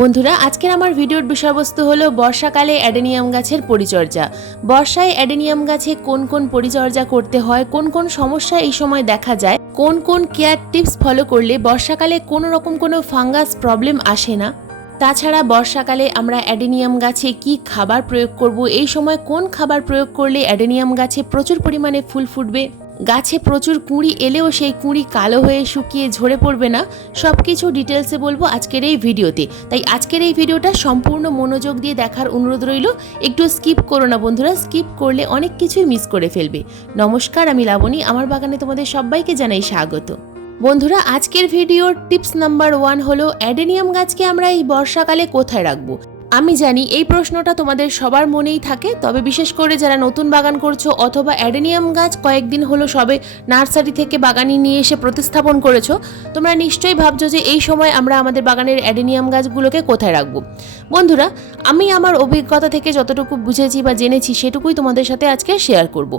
বন্ধুরা, আজকের আমার ভিডিওর বিষয়বস্তু হলো বর্ষাকালে অ্যাডেনিয়াম গাছের পরিচর্যা। বর্ষায় অ্যাডেনিয়াম গাছে কোন কোন পরিচর্যা করতে হয়, কোন কোন সমস্যা এই সময় দেখা যায়, কোন কোন কেয়ার টিপস ফলো করলে বর্ষাকালে কোনো রকম কোনো ফাঙ্গাস প্রবলেম আসে না। তাছাড়া বর্ষাকালে আমরা অ্যাডেনিয়াম গাছে কি খাবার প্রয়োগ করব, এই সময় কোন খাবার প্রয়োগ করলে অ্যাডেনিয়াম গাছে প্রচুর পরিমাণে ফুল ফুটবে, গাছে প্রচুর কুঁড়ি এলেও সেই কুঁড়ি কালো হয়ে শুকিয়ে ঝরে পড়বে না, সব কিছু ডিটেলসে বলবো আজকের এই ভিডিওতে। তাই আজকের এই ভিডিওটা সম্পূর্ণ মনোযোগ দিয়ে দেখার অনুরোধ রইল। একটু স্কিপ করো না বন্ধুরা, স্কিপ করলে অনেক কিছুই মিস করে ফেলবে। নমস্কার, আমি লাবণী, আমার বাগানে তোমাদের সবাইকে জানাই স্বাগত। বন্ধুরা, আজকের ভিডিওর টিপস নাম্বার 1 হলো অ্যাডেনিয়াম গাছকে আমরা এই বর্ষাকালে কোথায় রাখবো। আমি জানি এই প্রশ্নটা তোমাদের সবার মনেই থাকে, তবে বিশেষ করে যারা নতুন বাগান করছো অথবা অ্যাডেনিয়াম গাছ কয়েকদিন হলো সবে নার্সারি থেকে বাগানে নিয়ে এসে প্রতিস্থাপন করেছো, তোমরা নিশ্চয়ই ভাবছো যে এই সময় আমরা আমাদের বাগানের অ্যাডেনিয়াম গাছগুলোকে কোথায় রাখবো। বন্ধুরা, আমি আমার অভিজ্ঞতা থেকে যতটুকু বুঝেছি বা জেনেছি সেটুকুই তোমাদের সাথে আজকে শেয়ার করব।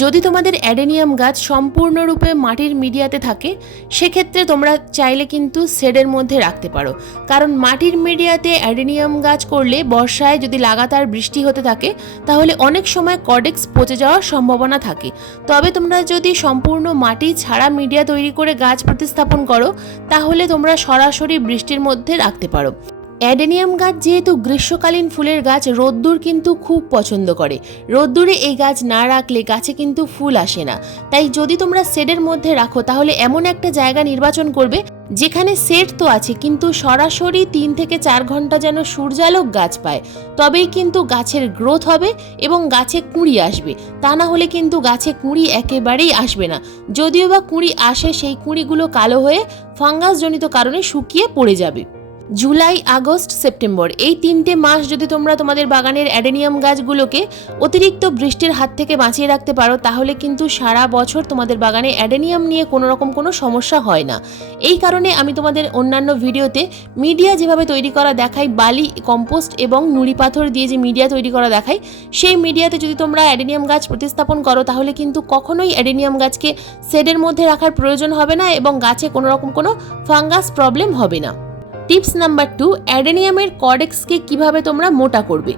যদি তোমাদের অ্যাডেনিয়াম গাছ সম্পূর্ণরূপে মাটির মিডিয়াতে থাকে, সেক্ষেত্রে তোমরা চাইলে কিন্তু শেডের মধ্যে রাখতে পারো, কারণ মাটির মিডিয়াতে অ্যাডেনিয়াম গাছ করলে বর্ষায় যদি লাগাতার বৃষ্টি হতে থাকে তাহলে অনেক সময় কর্ডেক্স পচে যাওয়ার সম্ভাবনা থাকে। তবে তোমরা যদি সম্পূর্ণ মাটি ছাড়া মিডিয়া তৈরি করে গাছ প্রতিস্থাপন করো তাহলে তোমরা সরাসরি বৃষ্টির মধ্যে রাখতে পারো। অ্যাডেনিয়াম গাছ যেহেতু গ্রীষ্মকালীন ফুলের গাছ, রোদ্দুর কিন্তু খুব পছন্দ করে। রোদ্দুরে এই গাছ না রাখলে গাছে কিন্তু ফুল আসে না। তাই যদি তোমরা শেডের মধ্যে রাখো তাহলে এমন একটা জায়গা নির্বাচন করবে যেখানে শেড তো আছে কিন্তু সরাসরি 3 থেকে 4 ঘন্টা যেন সূর্যালোক গাছ পায়, তবেই কিন্তু গাছের গ্রোথ হবে এবং গাছে কুঁড়ি আসবে। তা না হলে কিন্তু গাছে কুঁড়ি একেবারেই আসবে না। যদিও বা কুঁড়ি আসে, সেই কুঁড়িগুলো কালো হয়ে ফাঙ্গাসজনিত কারণে শুকিয়ে পড়ে যাবে। জুলাই, আগস্ট, সেপ্টেম্বর এই 3টে মাস যদি তোমরা তোমাদের বাগানের অ্যাডেনিয়াম গাছগুলোকে অতিরিক্ত বৃষ্টির হাত থেকে বাঁচিয়ে রাখতে পারো তাহলে কিন্তু সারা বছর তোমাদের বাগানে অ্যাডেনিয়াম নিয়ে কোনো রকম কোনো সমস্যা হয় না। এই কারণে আমি তোমাদের অন্যান্য ভিডিওতে মিডিয়া যেভাবে তৈরি করা দেখাই, বালি, কম্পোস্ট এবং নুড়ি পাথর দিয়ে যে মিডিয়া তৈরি করা দেখাই, সেই মিডিয়াতে যদি তোমরা অ্যাডেনিয়াম গাছ প্রতিস্থাপন করো তাহলে কিন্তু কখনোই অ্যাডেনিয়াম গাছকে শেডের মধ্যে রাখার প্রয়োজন হবে না এবং গাছে কোনো রকম কোনো ফাঙ্গাস প্রবলেম হবে না। টিপস নাম্বার 2, অ্যাডেনিয়ামের কর্ডেক্সকে কিভাবে তোমরা মোটা করবে।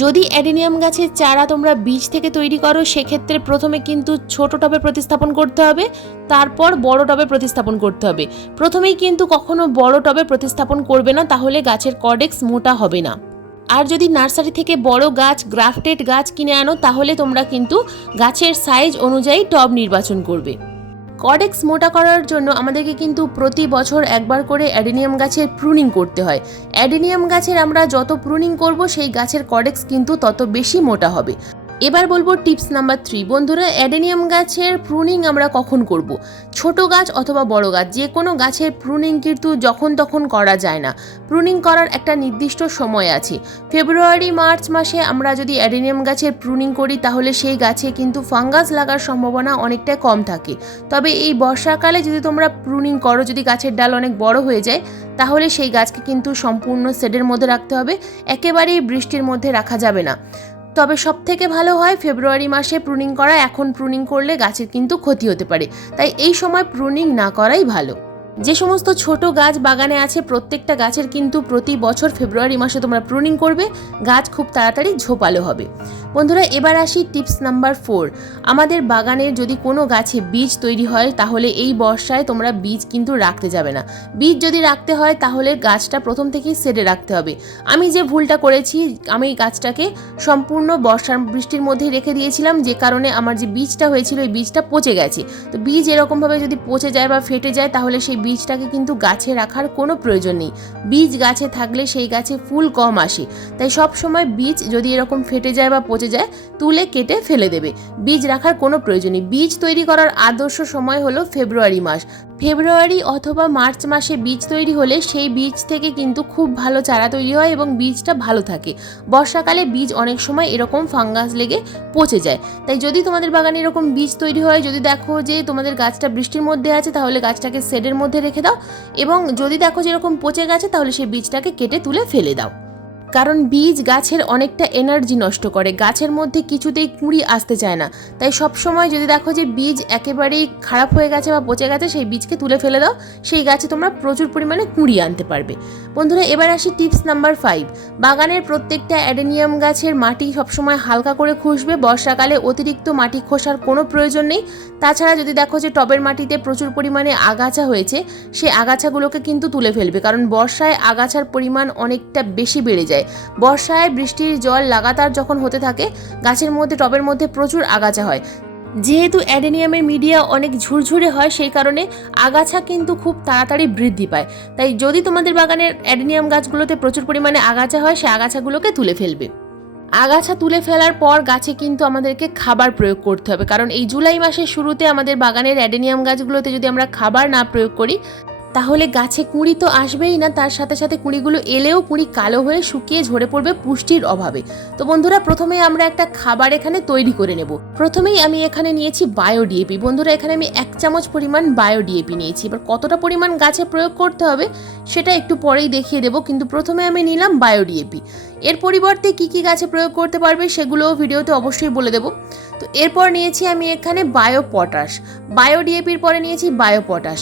যদি অ্যাডেনিয়াম গাছের চারা তোমরা বীজ থেকে তৈরি করো সেক্ষেত্রে প্রথমে কিন্তু ছোট টবে প্রতিস্থাপন করতে হবে, তারপর বড় টবে প্রতিস্থাপন করতে হবে। প্রথমেই কিন্তু কখনো বড় টবে প্রতিস্থাপন করবে না, তাহলে গাছের কর্ডেক্স মোটা হবে না। আর যদি নার্সারি থেকে বড় গাছ, গ্রাফটেড গাছ কিনে আনো তাহলে তোমরা কিন্তু গাছের সাইজ অনুযায়ী টব নির্বাচন করবে। কর্ডেক্স মোটা করার জন্য আমাদেরকে কিন্তু প্রতি বছর একবার করে অ্যাডেনিয়াম গাছের প্রুনিং করতে হয়। অ্যাডেনিয়াম গাছের আমরা যত প্রুনিং করব সেই গাছের কর্ডেক্স কিন্তু তত বেশি মোটা হবে। এবার বলবো টিপস নাম্বার 3। বন্ধুরা, অ্যাডেনিয়াম গাছের প্রুনিং আমরা কখন করব? ছোট গাছ অথবা বড় গাছ যে কোনো গাছের প্রুনিং কিন্তু যখন তখন করা যায় না। প্রুনিং করার একটা নির্দিষ্ট সময় আছে। ফেব্রুয়ারি, মার্চ মাসে আমরা যদি অ্যাডেনিয়াম গাছের প্রুনিং করি তাহলে সেই গাছে কিন্তু ফাঙ্গাস লাগার সম্ভাবনা অনেকটা কম থাকে। তবে এই বর্ষাকালে যদি তোমরা প্রুনিং করো, যদি গাছের ডাল অনেক বড় হয়ে যায় তাহলে সেই গাছকে কিন্তু সম্পূর্ণ শেডের মধ্যে রাখতে হবে, একেবারেই বৃষ্টির মধ্যে রাখা যাবে না। তবে সবথেকে ভালো হয় ফেব্রুয়ারি মাসে প্রুনিং করা। এখন প্রুনিং করলে গাছের কিন্তু ক্ষতি হতে পারে, তাই এই সময় প্রুনিং না করাই ভালো। যে সমস্ত ছোট গাছ বাগানে আছে প্রত্যেকটা গাছের কিন্তু প্রতি বছর ফেব্রুয়ারি মাসে তোমরা প্রুনিং করবে, গাছ খুব তাড়াতাড়ি ঝোপালো হবে। বন্ধুরা, এবার আসি টিপস নাম্বার 4। আমাদের বাগানের যদি কোনো গাছে বীজ তৈরি হয় তাহলে এই বর্ষায় তোমরা বীজ কিন্তু রাখতে যাবে না। বীজ যদি রাখতে হয় তাহলে গাছটা প্রথম থেকেই শেডে রাখতে হবে। আমি যে ভুলটা করেছি, আমি গাছটাকে সম্পূর্ণ বর্ষার বৃষ্টির মধ্যেই রেখে দিয়েছিলাম, যে কারণে আমার যে বীজটা হয়েছিল এই বীজটা পচে গেছে। তো বীজ এরকমভাবে যদি পচে যায় বা ফেটে যায় তাহলে সেই বীজটাকে কিন্তু গাছে রাখার কোনো প্রয়োজন নেই। বীজ গাছে থাকলে সেই গাছে ফুল কম আসে, তাই সব সময় বীজ যদি এরকম ফেটে যায় বা পচে যায় তুলে কেটে ফেলে দেবে। বীজ রাখার কোনো প্রয়োজন নেই। বীজ তৈরি করার আদর্শ সময় হলো ফেব্রুয়ারি মাস। ফেব্রুয়ারি অথবা মার্চ মাসে বীজ তৈরি হলে সেই বীজ থেকে কিন্তু খুব ভালো চারা তৈরি হয় এবং বীজটা ভালো থাকে। বর্ষাকালে বীজ অনেক সময় এরকম ফাঙ্গাস লেগে পচে যায়। তাই যদি তোমাদের বাগানে এরকম বীজ তৈরি হয়, যদি দেখো যে তোমাদের গাছটা বৃষ্টির মধ্যে আছে তাহলে গাছটাকে শেডের মধ্যে রেখে দাও, এবং যদি দেখো যে এরকম পচে গেছে তাহলে সেই বীজটাকে কেটে তুলে ফেলে দাও। কারণ বীজ গাছের অনেকটা এনার্জি নষ্ট করে, গাছের মধ্যে কিছুতেই কুঁড়ি আসতে চায় না। তাই সব সময় যদি দেখো যে বীজ একেবারেই খারাপ হয়ে গেছে বা পচে গেছে, সেই বীজকে তুলে ফেলে দাও, সেই গাছে তোমরা প্রচুর পরিমাণে কুঁড়ি আনতে পারবে। বন্ধুরা, এবার আসি টিপস নাম্বার 5। বাগানের প্রত্যেকটা অ্যাডেনিয়াম গাছের মাটি সবসময় হালকা করে খুসবে। বর্ষাকালে অতিরিক্ত মাটি খোসার কোনো প্রয়োজন নেই। তাছাড়া যদি দেখো যে টবের মাটিতে প্রচুর পরিমাণে আগাছা হয়েছে, সেই আগাছাগুলোকে কিন্তু তুলে ফেলবে, কারণ বর্ষায় আগাছার পরিমাণ অনেকটা বেশি বেড়ে যায়। বর্ষায় বৃষ্টির জল লাগাতার যখন হতে থাকে, গাছের মধ্যে টবের মধ্যে প্রচুর আগাছা হয়। যেহেতু অ্যাডেনিয়ামের মিডিয়া অনেক ঝুরঝুরে হয়, সেই কারণে আগাছা কিন্তু খুব তাড়াতাড়ি বৃদ্ধি পায়। তাই যদি তোমাদের বাগানের অ্যাডেনিয়াম গাছগুলোতে প্রচুর পরিমাণে আগাছা হয়, সেই আগাছাগুলোকে তুলে ফেলবে। আগাছা তুলে ফেলার পর গাছে কিন্তু আমাদেরকে খাবার প্রয়োগ করতে হবে, কারণ এই জুলাই মাসের শুরুতে আমাদের বাগানের অ্যাডেনিয়াম গাছগুলোতে যদি আমরা খাবার না প্রয়োগ করি, তাহলে গাছে কুঁড়ি তো আসবেই না, তার সাথে সাথে কুঁড়িগুলো এলেও কুঁড়ি কালো হয়ে শুকিয়ে ঝরে পড়বে পুষ্টির অভাবে। তো বন্ধুরা, প্রথমে আমরা একটা খাবার এখানে তৈরি করে নেব। প্রথমেই আমি এখানে নিয়েছি বায়ো ডিএপি। বন্ধুরা, এখানে আমি 1 চামচ পরিমাণ বায়ো ডিএপি নিয়েছি। এবার কতটা পরিমাণ গাছে প্রয়োগ করতে হবে সেটা একটু পরেই দেখিয়ে দেবো, কিন্তু প্রথমে আমি নিলাম বায়ো ডিএপি। এর পরিবর্তে কি কি গাছে প্রয়োগ করতে পারবে সেগুলো ভিডিওতে অবশ্যই বলে দেবো। তো এরপর নিয়েছি আমি এখানে বায়ো পটাশ। বায়ো ডিএপির পরে নিয়েছি বায়ো পটাশ।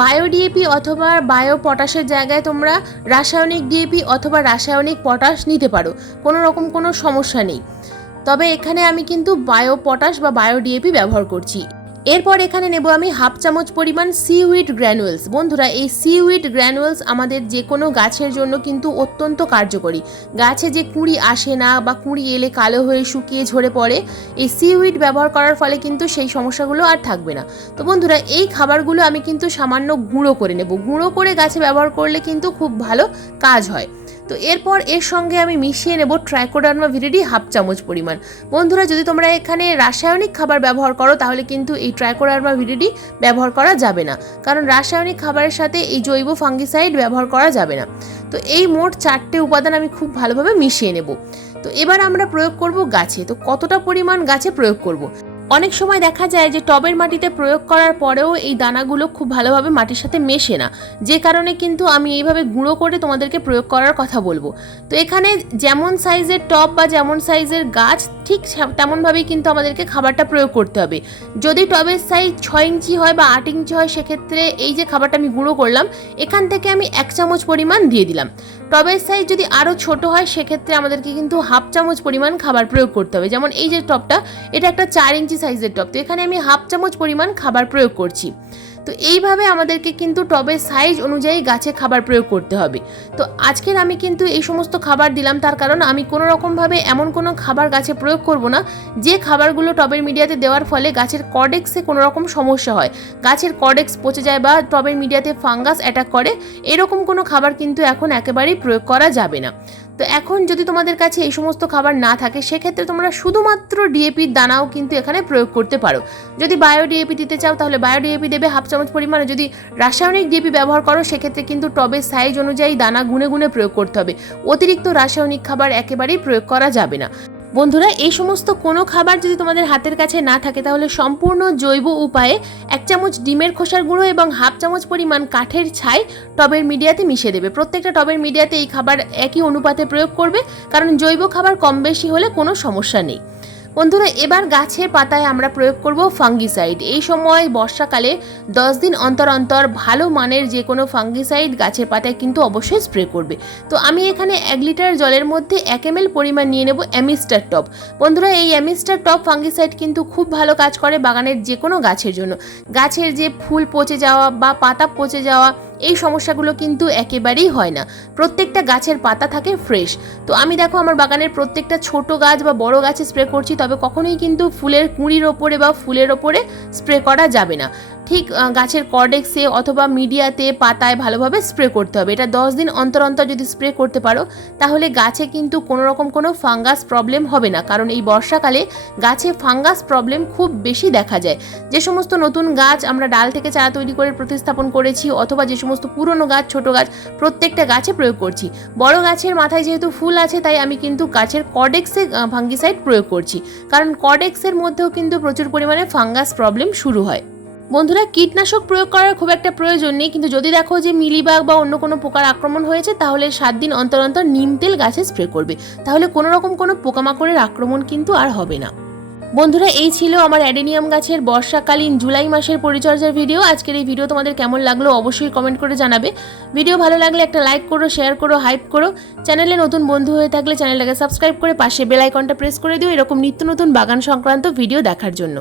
বায়ো ডিএপি অথবা বায়ো পটাশের জায়গায় তোমরা রাসায়নিক ডিএপি অথবা রাসায়নিক পটাশ নিতে পারো, কোনো রকম কোনো সমস্যা নেই। তবে এখানে আমি কিন্তু বায়ো পটাশ বা বায়ো ডিএপি ব্যবহার করছি। এরপর এখানে নেব আমি 1/2 চামচ পরিমাণ সিউইড গ্র্যানুয়েলস। বন্ধুরা, এই সিউইড গ্র্যানুয়েলস আমাদের যে কোনো গাছের জন্য কিন্তু অত্যন্ত কার্যকরী। গাছে যে কুঁড়ি আসে না বা কুঁড়ি এলে কালো হয়ে শুকিয়ে ঝরে পড়ে, এই সিউইড ব্যবহার করার ফলে কিন্তু সেই সমস্যাগুলো আর থাকবে না। তো বন্ধুরা, এই খাবারগুলো আমি কিন্তু সামান্য গুঁড়ো করে নেব। গুঁড়ো করে গাছে ব্যবহার করলে কিন্তু খুব ভালো কাজ হয়। তো এরপর এর সঙ্গে আমি মিশিয়ে নেব ট্রাইকোডার্মা ভিরিডি 1/2 চামচ পরিমাণ। বন্ধুরা, যদি তোমরা এখানে রাসায়নিক খাবার ব্যবহার করো, তাহলে কিন্তু এই ট্রাইকোডার্মা ভিরিডি ব্যবহার করা যাবে না, কারণ রাসায়নিক খাবারের সাথে এই জৈব ফাঙ্গিসাইড ব্যবহার করা যাবে না। তো এই মোট 4টে উপাদান আমি খুব ভালোভাবে মিশিয়ে নেব। তো এবার আমরা প্রয়োগ করব গাছে। তো কতটা পরিমাণ গাছে প্রয়োগ করব? অনেক সময় দেখা যায় যে টবের মাটিতে প্রয়োগ করার পরেও এই দানাগুলো খুব ভালোভাবে মাটির সাথে মেশে না, যে কারণে কিন্তু আমি এইভাবে গুঁড়ো করে তোমাদেরকে প্রয়োগ করার কথা বলবো। তো এখানে যেমন সাইজের টব বা যেমন সাইজের গাছ, ঠিক তেমনভাবেই কিন্তু আমাদেরকে খাবারটা প্রয়োগ করতে হবে। যদি টবের সাইজ 6 ইঞ্চি হয় বা 8 ইঞ্চি হয়, সেক্ষেত্রে এই যে খাবারটা আমি গুঁড়ো করলাম, এখান থেকে আমি 1 চামচ পরিমাণ দিয়ে দিলাম। টবের সাইজ যদি আরও ছোট হয়, সেক্ষেত্রে আমাদেরকে কিন্তু 1/2 চামচ পরিমাণ খাবার প্রয়োগ করতে হবে। যেমন এই যে টবটা, এটা একটা 4 ইঞ্চি সাইজের টব, তো এখানে আমি 1/2 চামচ পরিমাণ খাবার প্রয়োগ করছি। তো এইভাবে আমাদেরকে কিন্তু টবের সাইজ অনুযায়ী গাছে খাবার প্রয়োগ করতে হবে। তো আজকের আমি কিন্তু এই সমস্ত খাবার দিলাম, তার কারণ আমি কোনো রকমভাবে এমন কোনো খাবার গাছে প্রয়োগ করব না যে খাবারগুলো টবের মিডিয়াতে দেওয়ার ফলে গাছের কর্ডেক্সে কোনো রকম সমস্যা হয়, গাছের কর্ডেক্স পচে যায় বা টবের মিডিয়াতে ফাঙ্গাস অ্যাটাক করে। এরকম কোনো খাবার কিন্তু এখন একেবারেই প্রয়োগ করা যাবে না। তো এখন যদি তোমাদের কাছে এই সমস্ত খাবার না থাকে, সেক্ষেত্রে তোমরা শুধুমাত্র ডিএপির দানাও কিন্তু এখানে প্রয়োগ করতে পারো। যদি বায়ো ডিএপি দিতে চাও, তাহলে বায়ো ডিএপি দেবে 1/2 চামচ পরিমাণে। যদি রাসায়নিক ডিএপি ব্যবহার করো, সেক্ষেত্রে কিন্তু টবের সাইজ অনুযায়ী দানা গুনে গুনে প্রয়োগ করতে হবে। অতিরিক্ত রাসায়নিক খাবার একেবারেই প্রয়োগ করা যাবে না। বন্ধুরা, এই সমস্ত কোনো খাবার যদি তোমাদের হাতের কাছে না থাকে, তাহলে সম্পূর্ণ জৈব উপায়ে 1 চামচ ডিমের খোসার গুঁড়ো এবং 1/2 চামচ পরিমাণ কাঠের ছাই টবের মিডিয়াতে মিশিয়ে দেবে। প্রত্যেকটা টবের মিডিয়াতে এই খাবার একই অনুপাতে প্রয়োগ করবে, কারণ জৈব খাবার কম বেশি হলে কোনো সমস্যা নেই। বন্ধুরা, এবার গাছের পাতায় আমরা প্রয়োগ করব ফাঙ্গিসাইড। এই সময় বর্ষাকালে 10 দিন অন্তর অন্তর ভালো মানের যে কোনো ফাঙ্গিসাইড গাছের পাতায় কিন্তু অবশ্যই স্প্রে করবে। তো আমি এখানে 1 লিটার জলের মধ্যে 1 ml পরিমাণ নিয়ে নেব অ্যামিস্টার টপ। বন্ধুরা, এই অ্যামিস্টার টপ ফাঙ্গিসাইড কিন্তু খুব ভালো কাজ করে বাগানের যে কোনো গাছের জন্য। গাছের যে ফুল পচে যাওয়া বা পাতা পচে যাওয়া, এই সমস্যাগুলো কিন্তু একেবারেই হয় না। প্রত্যেকটা গাছের পাতা থাকে ফ্রেশ। তো আমি দেখো আমার বাগানের প্রত্যেকটা ছোট গাছ বা বড় গাছে স্প্রে করছি, তবে কখনোই কিন্তু ফুলের কুঁড়ির ওপরে বা ফুলের ওপরে স্প্রে করা যাবে না। ঠিক গাছের কর্ডেক্সে অথবা মিডিয়াতে পাতায় ভালোভাবে স্প্রে করতে হবে। এটা 10 দিন অন্তর অন্তর যদি স্প্রে করতে পারো, তাহলে গাছে কিন্তু কোনো রকম কোনো ফাঙ্গাস প্রবলেম হবে না, কারণ এই বর্ষাকালে গাছে ফাঙ্গাস প্রবলেম খুব বেশি দেখা যায়। যে সমস্ত নতুন গাছ আমরা ডাল থেকে চারা তৈরি করে প্রতিস্থাপন করেছি, অথবা যে সমস্ত পুরনো গাছ, ছোট গাছ, প্রত্যেকটা গাছে প্রয়োগ করছি। বড় গাছের মাথায় যেহেতু ফুল আছে, তাই আমি কিন্তু গাছের কর্ডেক্সে ফাঙ্গিসাইড প্রয়োগ করছি, কারণ কর্ডেক্সের মধ্যেও কিন্তু প্রচুর পরিমাণে ফাঙ্গাস প্রবলেম শুরু হয়। বন্ধুরা, কীটনাশক প্রয়োগ করার খুব একটা প্রয়োজন নেই, কিন্তু যদি দেখো যে মিলিবাগ বা অন্য কোনো পোকার আক্রমণ হয়েছে তাহলে 7 দিন অন্তর অন্তর নিম তেল গাছে স্প্রে করবে, তাহলে কোনো রকম কোনো পোকামাকড়ের আক্রমণ কিন্তু আর হবে না। বন্ধুরা, এই ছিল আমার অ্যাডেনিয়াম গাছের বর্ষাকালীন জুলাই মাসের পরিচর্যার ভিডিও। আজকের এই ভিডিও তোমাদের কেমন লাগলো অবশ্যই কমেন্ট করে জানাবে। ভিডিও ভালো লাগলে একটা লাইক করো, শেয়ার করো, হাইপ করো। চ্যানেলে নতুন বন্ধু হয়ে থাকলে চ্যানেলটাকে সাবস্ক্রাইব করে পাশে বেল আইকনটা প্রেস করে দিও এরকম নিত্য নতুন বাগান সংক্রান্ত ভিডিও দেখার জন্য।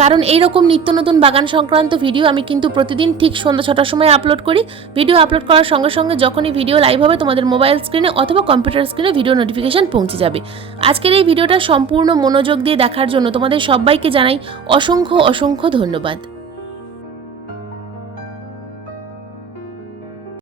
কারণ এইরকম নিত্য নতুন বাগান সংক্রান্ত ভিডিও আমি কিন্তু প্রতিদিন ঠিক সন্ধ্যা 6টার সময় আপলোড করি। ভিডিও আপলোড করার সঙ্গে সঙ্গে যখনই ভিডিও লাইভ হবে তোমাদের মোবাইল স্ক্রিনে অথবা কম্পিউটার স্ক্রিনে ভিডিও নোটিফিকেশন পৌঁছে যাবে। আজকের এই ভিডিওটা সম্পূর্ণ মনোযোগ দিয়ে দেখার জন্য তোমাদের সবাইকে জানাই অসংখ্য অসংখ্য ধন্যবাদ।